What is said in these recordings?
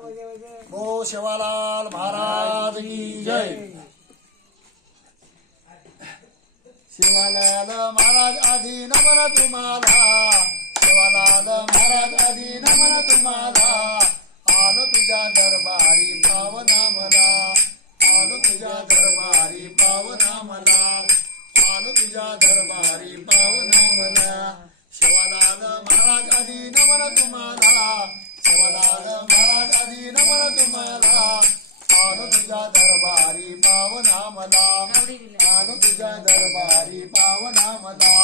गो शिवालाल महाराज की जय। शिवालाल महाराज आधी नमन तुम्हाला, शिवालाल महाराज आधी नमन तुम्हाला। आलो तुझ्या दरबारी पावना मला, आलो तुझ्या दरबारी पावना मला, आलो तुझ्या दरबारी पावना मला। शिवालाल महाराज आधी नमन तुम्हाला, शिवालाल महाराज आधी नमन तुम्हाला। आलो तुझ्या दरबारी पावना मला, आलो तुझ्या दरबारी पावना मला।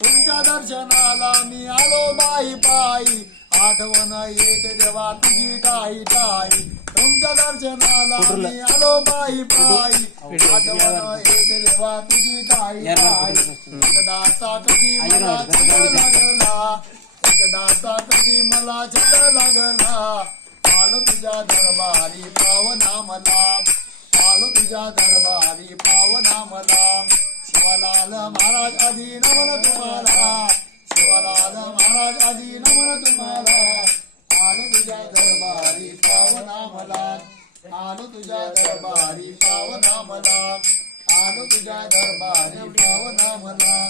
तुमच्या दर्शनाला मी आलो बाई पायी, आठवण येते देवा तुझी टाई टाई। तुमच्या दर्शनाला मी आलो बाई पायी, आठवण येते देवा तुझी टाई टाई। एकदाचा कधी मला छंद लागला, एकदाचा कधी मला छंद लागला। आलो तुझ्या दरबारी पावना मला, आलो तुझ्या दरबारी पावना मला। शिवालाल महाराज आधी नमन तुम्हाला, शिवालाल महाराज आधी नमन तुम्हाला। आलो तुझ्या दरबारी पावना मला, आलो तुझ्या दरबारी पावना मला, आलो तुझ्या दरबारी पावना मला।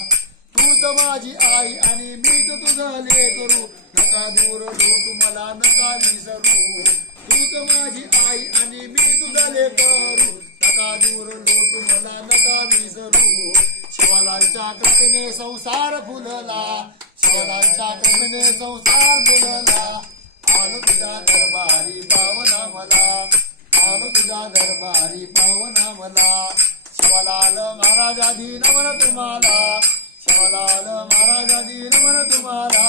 तूच माझी आई आणि मीच तुझं लेकरू, नका दूर लोटू मला नका विसरू। तूच माझी आई आणि मी तुझं लेकरू, नका दूर लोटू मला नका विसरू। शिवालालच्या कृपेने संसार फुलला, शिवालालच्या कृपेने संसार फुलला। आलो तुझ्या दरबारी पावना मला, आलो तुझ्या दरबारी पावना मला। शिवालाल महाराज आधी नमन तुम्हाला, शिवालाल महाराज आधी नमन तुम्हाला।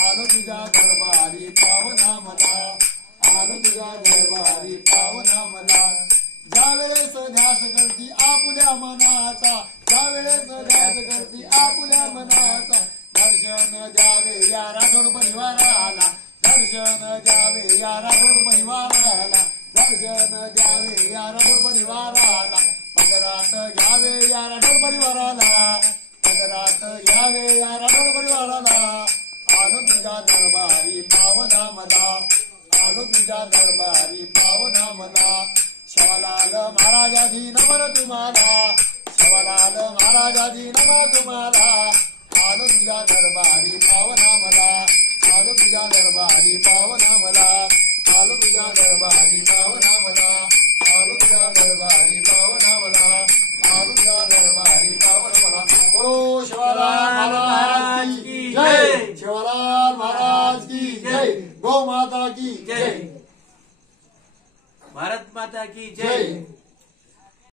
आलो तुझ्या दरबारी पावना मला, आलो तुझ्या दरबारी पावना मला। ज्यावेळेस ध्यास करती आपुल्या मनाचा, ज्यावेळेस ध्यास करती आपुल्या मनाचा। दर्शन द्यावे या राठोड परिवाराला, दर्शन द्यावे या राठोड परिवाराला, दर्शन द्यावे या राठोड परिवाराला। पदरात घ्यावे या राठोड परिवाराला, पदरात घ्यावे या राठोड परिवाराला। आलो तुझ्या दरबारी पावना मला, आलो तुझ्या दरबारी पावना मला। शिवालाल महाराज आधी नमन तुम्हाला, शिवालाल महाराज आधी नमन तुम्हाला। आलो तुझ्या दरबारी पावना मला, आलो तुझ्या दरबारी पावना मला, आलो तुझ्या दरबारी पावना मला, आलो तुझ्या दरबारी पावना मला, आलो तुझ्या दरबारी पावना मला। बोलो शिवालाल महाराज की जय, शिवालाल महाराज की जय, गौ माता की जय, भारत माता की जय।